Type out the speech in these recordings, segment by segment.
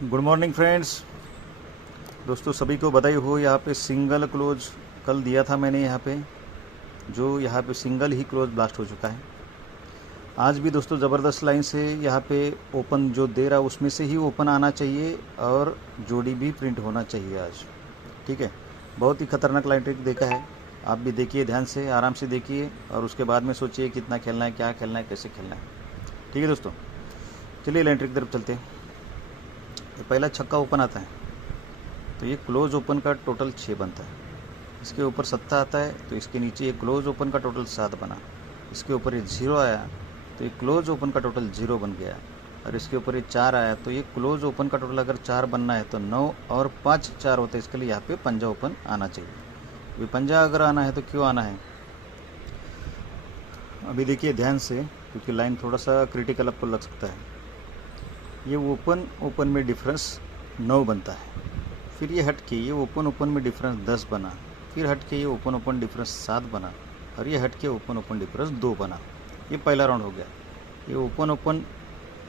Good morning friends. दोस्तों सभी को बधाई हो। यहाँ पे सिंगल क्लोज कल दिया था मैंने, यहाँ पे सिंगल ही क्लोज ब्लास्ट हो चुका है। आज भी दोस्तों ज़बरदस्त लाइन से यहाँ पे ओपन जो दे रहा उसमें से ही ओपन आना चाहिए और जोड़ी भी प्रिंट होना चाहिए आज। ठीक है, बहुत ही खतरनाक लाइन ट्रिक देखा है। आप भी देखिए, ध्यान से आराम से देखिए और उसके बाद में सोचिए कितना खेलना है, क्या खेलना है, कैसे खेलना है। ठीक है दोस्तों, चलिए लाइन ट्रिक की तरफ चलते हैं। ये पहला छक्का ओपन आता है तो ये क्लोज ओपन का टोटल 6 बनता है। इसके ऊपर सत्ता आता है तो इसके नीचे ये क्लोज ओपन का टोटल 7 बना। इसके ऊपर ये 0 आया तो ये क्लोज ओपन का टोटल 0 बन गया। और इसके ऊपर ये 4 आया तो ये क्लोज ओपन का टोटल अगर 4 बनना है तो 9 और 5 4 होता है। इसके लिए यहाँ पे पंजा ओपन आना चाहिए। अभी पंजा अगर आना है तो क्यों आना है, अभी देखिए ध्यान से, क्योंकि लाइन थोड़ा सा क्रिटिकल आपको लग सकता है। ये ओपन में डिफरेंस 9 बनता है, फिर ये हट के ये ओपन में डिफरेंस 10 बना, फिर हट के ये ओपन डिफरेंस 7 बना और ये हट के ओपन डिफरेंस 2 बना। ये पहला राउंड हो गया। ये ओपन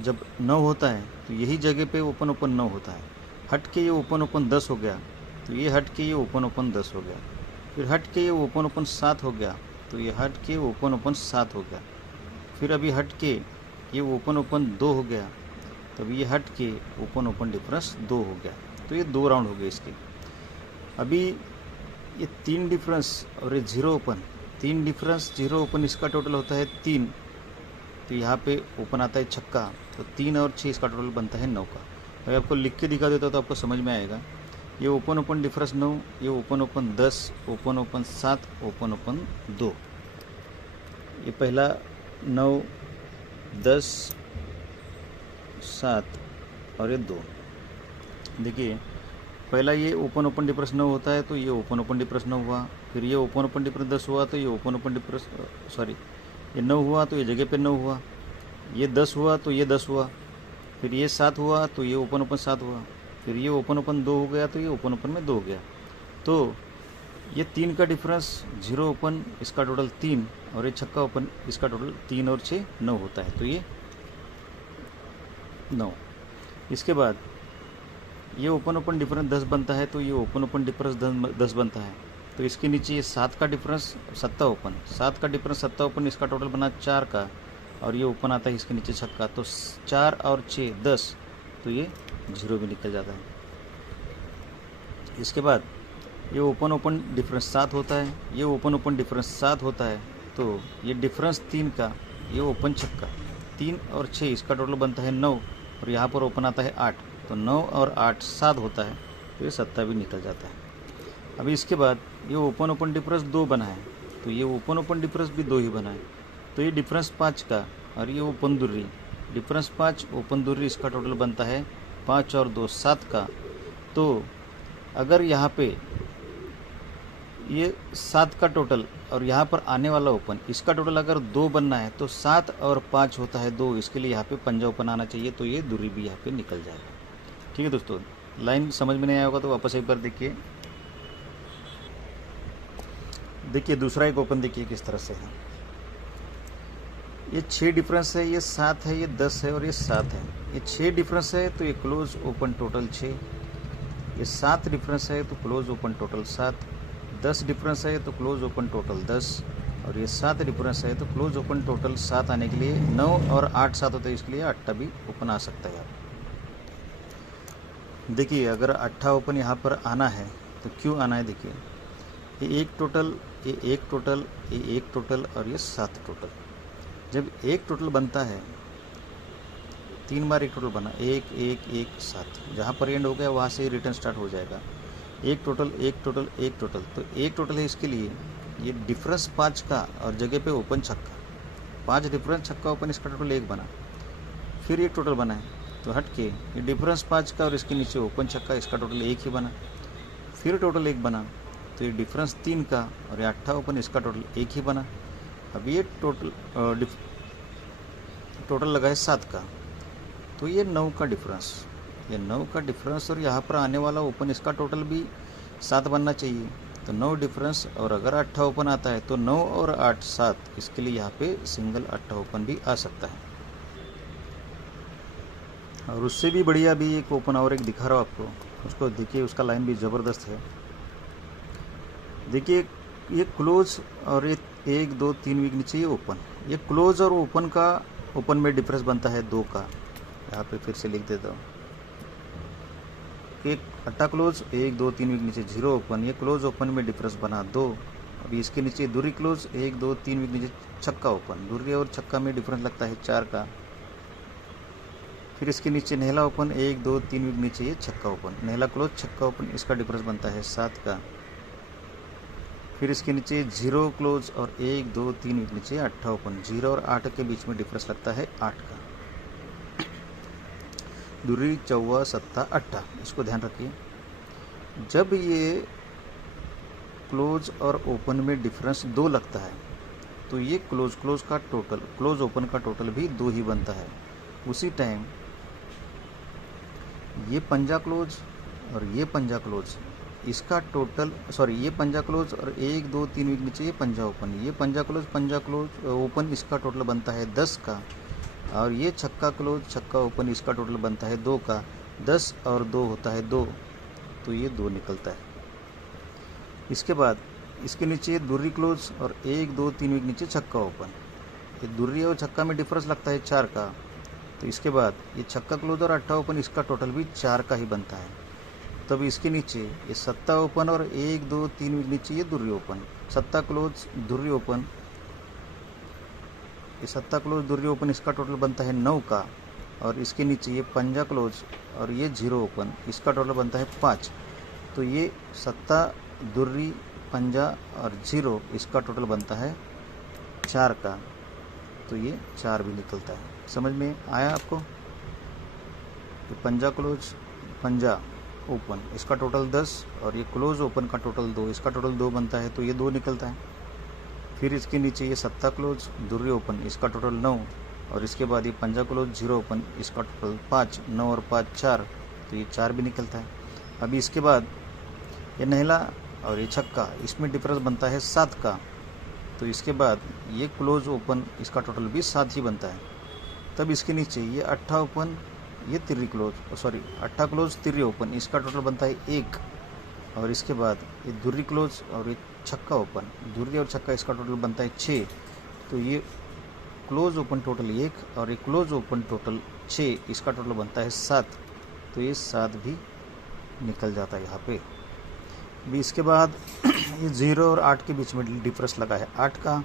जब 9 होता है तो यही जगह पे ओपन 9 होता है। हट के ये ओपन 10 हो गया तो ये हट के ये ओपन 10 हो गया। फिर हट के ये ओपन 7 हो गया तो ये हट के ओपन 7 हो गया। फिर अभी हट के ये ओपन 2 हो गया, तभी ये हट के ओपन डिफरेंस 2 हो गया। तो ये 2 राउंड हो गए इसके। अभी ये 3 डिफरेंस और ये 0 ओपन, 3 डिफरेंस 0 ओपन, इसका टोटल होता है 3। तो यहाँ पे ओपन आता है छक्का, तो 3 और 6 इसका टोटल बनता है 9 का। मैं आपको लिख के दिखा देता हूँ तो आपको समझ में आएगा। ये ओपन डिफरेंस 9, ये ओपन 10, ओपन 7, ओपन 2। ये पहला 9, 10, 7 और ये 2। देखिए पहला ये ओपन डिफरेंस 9 होता है तो ये ओपन डिफरेंस 9 हुआ। फिर ये ओपन डिफरेंस 10 हुआ तो ये ओपन डिफरेंस ये 9 हुआ तो ये जगह पे 9 हुआ। ये 10 हुआ तो ये 10 हुआ। फिर ये 7 हुआ तो ये ओपन 7 हुआ। फिर ये ओपन 2 हो गया तो ये ओपन में 2 हो गया। तो ये 3 का डिफरेंस 0 ओपन, इसका टोटल 3, और ये छक्का ओपन, इसका टोटल 3 और 6 9 होता है। तो ये 9। इसके बाद ये ओपन डिफरेंस 10 बनता है तो ये ओपन डिफरेंस 10 बनता है। तो इसके नीचे ये 7 का डिफरेंस सत्ता ओपन, 7 का डिफरेंस सत्ता ओपन, इसका टोटल बना 4 का, और ये ओपन आता है इसके नीचे छक्का। तो 4 और 6 10, तो ये 0 भी निकल जाता है। इसके बाद ये ओपन डिफरेंस 7 होता है, ये ओपन डिफरेंस 7 होता है। तो ये डिफरेंस 3 का, ये ओपन छक्का, 3 और 6 इसका टोटल बनता है 9, और यहाँ पर ओपन आता है 8। तो 9 और 8 7 होता है, तो ये सत्ता भी निकल जाता है। अभी इसके बाद ये ओपन डिफरेंस 2 बना है तो ये ओपन डिफरेंस भी 2 ही बना है। तो ये डिफरेंस 5 का, और ये ओपन दूरी, डिफरेंस 5 ओपन दूरी, इसका टोटल बनता है 5 और 2 7 का। तो अगर यहाँ पे ये 7 का टोटल और यहाँ पर आने वाला ओपन, इसका टोटल अगर 2 बनना है तो 7 और 5 होता है 2। इसके लिए यहाँ पे पंजा ओपन आना चाहिए, तो ये दूरी भी यहाँ पे निकल जाएगा। ठीक है दोस्तों, लाइन समझ में नहीं आया होगा तो वापस एक बार देखिए। देखिए दूसरा एक ओपन देखिए किस तरह से है। ये 6 डिफरेंस है, ये 7 है, ये 10 है और ये 7 है। ये 6 डिफरेंस है तो ये क्लोज ओपन टोटल 6। ये 7 डिफरेंस है तो क्लोज ओपन टोटल 7। 10 डिफरेंस है तो क्लोज ओपन टोटल 10, और ये 7 डिफरेंस है तो क्लोज ओपन टोटल 7 आने के लिए 9 और 8 7 होता है, इसके लिए 8 भी ओपन आ सकता है। देखिए अगर 8 ओपन यहाँ पर आना है तो क्यों आना है, देखिए ये एक टोटल, ये एक टोटल, ये एक टोटल और ये 7 टोटल। जब एक टोटल बनता है, 3 बार एक टोटल बना, 1 1 1 7, जहाँ पर एंड हो गया वहाँ से रिटर्न स्टार्ट हो जाएगा। एक टोटल, एक टोटल, एक टोटल, तो एक टोटल है। इसके लिए ये डिफरेंस 5 का और जगह पे ओपन छक्का, 5 डिफरेंस छक्का ओपन, इसका टोटल 1 बना। फिर ये टोटल बना है तो हट के ये डिफरेंस 5 का और इसके नीचे ओपन छक्का, इसका टोटल 1 ही बना। फिर टोटल 1 बना तो ये डिफरेंस 3 का और ये 8 ओपन, इसका टोटल 1 ही बना। अब ये टोटल लगा है 7 का, तो ये 9 का डिफरेंस, ये 9 का डिफरेंस, और यहाँ पर आने वाला ओपन, इसका टोटल भी 7 बनना चाहिए। तो 9 डिफरेंस, और अगर 8 ओपन आता है तो 9 और 8 7, इसके लिए यहाँ पे सिंगल 8 ओपन भी आ सकता है। और उससे भी बढ़िया भी एक ओपन और एक दिखा रहा हूँ आपको, उसको देखिए, उसका लाइन भी ज़बरदस्त है। देखिए ये क्लोज और ये 1 2 3 वीक नीचे ये ओपन, ये क्लोज और ओपन का, ओपन में डिफरेंस बनता है 2 का। यहाँ पे फिर से लिख देता हूँ, एक अट्टा क्लोज 1 2 3 वीक नीचे 0 ओपन, ये क्लोज ओपन में डिफरेंस बना 2। अभी इसके नीचे दूरी क्लोज 1 2 3 वीक नीचे छक्का ओपन, दूरी और छक्का में डिफरेंस लगता है 4 का। फिर इसके नीचे नहला ओपन 1 2 3 वीक नीचे ये छक्का ओपन, नहला क्लोज छक्का ओपन, इसका डिफरेंस बनता है 7 का। फिर इसके नीचे 0 क्लोज और 1 2 3 वीक नीचे 8 ओपन, 0 और 8 के बीच में डिफरेंस लगता है 8 का। दूरी चौवा सत्ता अट्ठा, इसको ध्यान रखिए। जब ये क्लोज और ओपन में डिफरेंस 2 लगता है तो ये क्लोज का टोटल, क्लोज ओपन का टोटल भी 2 ही बनता है। उसी टाइम ये पंजा क्लोज और ये पंजा क्लोज, इसका टोटल, सॉरी ये पंजा क्लोज और 1 2 3 वीक नीचे ये पंजा ओपन, ये पंजा क्लोज ओपन, इसका टोटल बनता है 10 का। और ये छक्का क्लोज छक्का ओपन, इसका टोटल बनता है 2 का। 10 और 2 होता है 2, तो ये 2 निकलता है। इसके बाद इसके नीचे दूरी क्लोज और 1 2 3 वीक नीचे छक्का ओपन, ये दूरी और छक्का में डिफरेंस लगता है 4 का। तो इसके बाद ये छक्का क्लोज और अट्ठा ओपन, इसका टोटल भी 4 का ही बनता है। तब इसके नीचे ये सत्ता ओपन और 1 2 3 वीक नीचे ये दूरी ओपन, सत्ता क्लोज दूरी ओपन, ये सत्ता क्लोज दूरी ओपन, इसका टोटल बनता है 9 का। और इसके नीचे ये पंजा क्लोज और ये 0 ओपन, इसका टोटल बनता है 5। तो ये सत्ता दूरी पंजा और 0, इसका टोटल बनता है 4 का। तो ये 4 भी निकलता है। समझ में आया आपको? ये पंजा क्लोज पंजा ओपन, इसका टोटल 10 और ये क्लोज ओपन का टोटल 2, इसका टोटल 2 बनता है, तो ये 2 निकलता है। फिर इसके नीचे ये सत्ता क्लोज दूरी ओपन, इसका टोटल 9 और इसके बाद ये पंजा क्लोज 0 ओपन, इसका टोटल 5, 9 और 5 4, तो ये 4 भी निकलता है। अभी इसके बाद ये नहला और ये छक्का, इसमें डिफरेंस बनता है 7 का। तो इसके बाद ये क्लोज ओपन, इसका टोटल भी 7 ही बनता है। तब इसके नीचे ये अट्ठा ओपन, ये तिर्री क्लोज, सॉरी अट्ठा क्लोज तिर्री ओपन, इसका टोटल बनता है 1। और इसके बाद ये दूरी क्लोज और ये छक्का ओपन, दूरी और छक्का, इसका टोटल बनता है 6। तो ये क्लोज ओपन टोटल 1 और ये क्लोज ओपन टोटल 6, इसका टोटल बनता है 7। तो ये 7 भी निकल जाता है यहाँ पे। अभी इसके बाद ये 0 और 8 के बीच में डिफरेंस लगा है 8 का।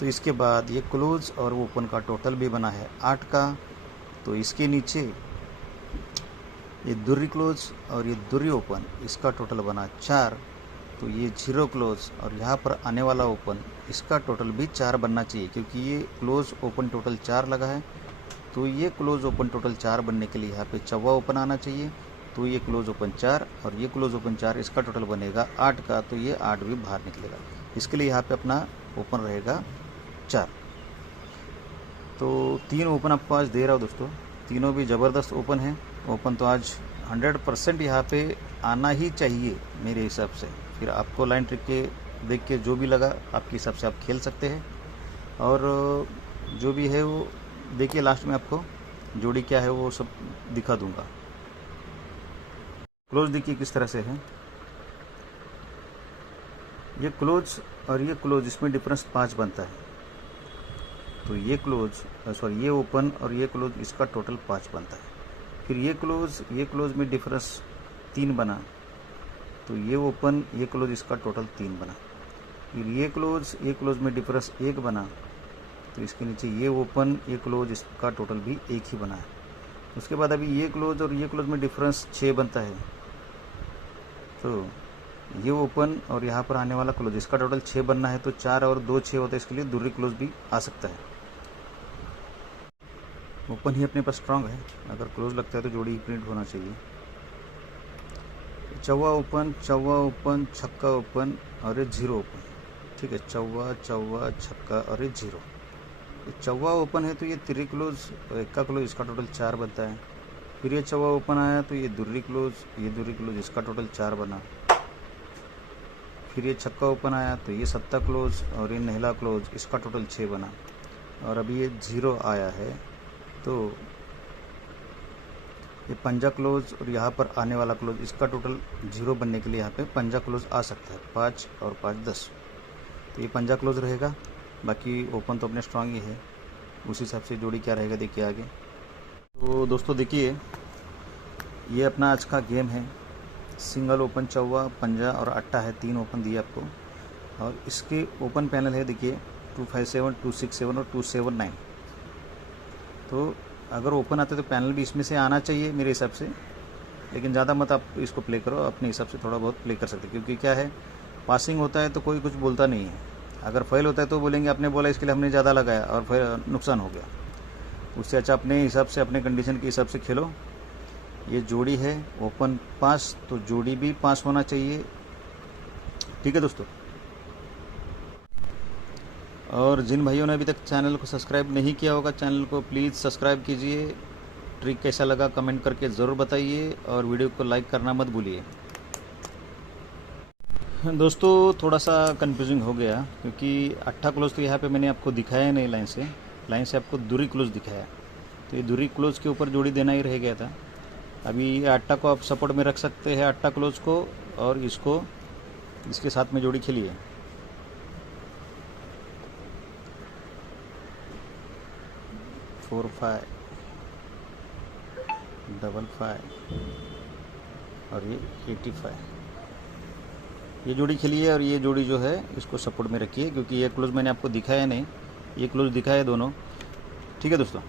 तो इसके बाद ये क्लोज और ओपन का टोटल भी बना है 8 का। तो इसके नीचे ये दूरी क्लोज और ये दूरी ओपन, इसका टोटल बना 4। तो ये 0 क्लोज और यहाँ पर आने वाला ओपन, इसका टोटल भी 4 बनना चाहिए, क्योंकि ये क्लोज ओपन टोटल 4 लगा है। तो ये क्लोज ओपन टोटल 4 बनने के लिए यहाँ पे चौवा ओपन आना चाहिए। तो ये क्लोज ओपन 4 और ये क्लोज ओपन 4, इसका टोटल बनेगा 8 का। तो ये 8 भी बाहर निकलेगा। इसके लिए यहाँ पे अपना ओपन रहेगा 4। तो 3 ओपन आपको आज दे रहा हूँ दोस्तों, तीनों भी ज़बरदस्त ओपन है। ओपन तो आज 100% यहाँ पे आना ही चाहिए मेरे हिसाब से। फिर आपको लाइन ट्रिक के देख के जो भी लगा आपके हिसाब से आप खेल सकते हैं। और जो भी है वो देखिए, लास्ट में आपको जोड़ी क्या है वो सब दिखा दूंगा। क्लोज देखिए किस तरह से है, ये क्लोज और ये क्लोज, इसमें डिफरेंस 5 बनता है। तो ये क्लोज, सॉरी ये ओपन और ये क्लोज, इसका टोटल 5 बनता है। फिर ये क्लोज में डिफरेंस 3 बना। तो ये ओपन ये क्लोज, इसका टोटल 3 बना। फिर ये क्लोज में डिफरेंस 1 बना। तो इसके नीचे ये ओपन ये क्लोज, इसका टोटल भी 1 ही बना है। उसके बाद अभी ये क्लोज और ये क्लोज में डिफरेंस 6 बनता है। तो ये ओपन और यहाँ पर आने वाला क्लोज, इसका टोटल 6 बनना है। तो 4 और 2 6 होता है, इसके लिए दूरी क्लोज भी आ सकता है। ओपन ही अपने पास स्ट्रांग है, अगर क्लोज लगता है तो जोड़ी ही प्रिंट होना चाहिए। चौवा ओपन छक्का ओपन और ये 0 ओपन, ठीक है। चौवा छक्का और ये 0, चौवा ओपन है तो ये तिर्री क्लोज एक्का क्लोज, इसका टोटल 4 बनता है। फिर ये चौवा ओपन आया तो ये दूरी क्लोज, इसका टोटल 4 बना। फिर ये छक्का ओपन आया तो ये सत्ता क्लोज और ये नहला क्लोज, इसका टोटल 6 बना। और अभी ये 0 आया है तो ये पंजा क्लोज और यहाँ पर आने वाला क्लोज, इसका टोटल 0 बनने के लिए यहाँ पे पंजा क्लोज आ सकता है 5 और 5 10। तो ये पंजा क्लोज रहेगा, बाकी ओपन तो अपने स्ट्रांग ही है। उस हिसाब से जोड़ी क्या रहेगा देखिए आगे। तो दोस्तों देखिए, ये अपना आज का गेम है। सिंगल ओपन चौवा, पंजा और अट्टा है, 3 ओपन दिए आपको। और इसके ओपन पैनल है देखिए 257, 267 और 279। तो अगर ओपन आता है तो पैनल भी इसमें से आना चाहिए मेरे हिसाब से, लेकिन ज़्यादा मत आप इसको प्ले करो, अपने हिसाब से थोड़ा बहुत प्ले कर सकते, क्योंकि क्या है, पासिंग होता है तो कोई कुछ बोलता नहीं है। अगर फेल होता है तो बोलेंगे आपने बोला इसके लिए हमने ज़्यादा लगाया और फिर नुकसान हो गया। उससे अच्छा अपने हिसाब से, अपने कंडीशन के हिसाब से खेलो। ये जोड़ी है ओपन 5, तो जोड़ी भी 5 होना चाहिए। ठीक है दोस्तों, और जिन भाइयों ने अभी तक चैनल को सब्सक्राइब नहीं किया होगा, चैनल को प्लीज़ सब्सक्राइब कीजिए। ट्रिक कैसा लगा कमेंट करके ज़रूर बताइए, और वीडियो को लाइक करना मत भूलिए। दोस्तों थोड़ा सा कंफ्यूजिंग हो गया, क्योंकि अट्ठा क्लोज तो यहाँ पे मैंने आपको दिखाया नहीं, लाइन से आपको दूरी क्लोज दिखाया। तो ये दूरी क्लोज के ऊपर जोड़ी देना ही रह गया था। अभी ये अट्टा को आप सपोर्ट में रख सकते हैं, अट्टा क्लोज को, और इसको इसके साथ में जोड़ी खेलिए। फोर 5 डबल 5 और ये 85, ये जोड़ी खेलिए। और ये जोड़ी जो है इसको सपोर्ट में रखिए, क्योंकि ये क्लोज मैंने आपको दिखाया नहीं, ये क्लोज दिखाया दोनों। ठीक है दोस्तों।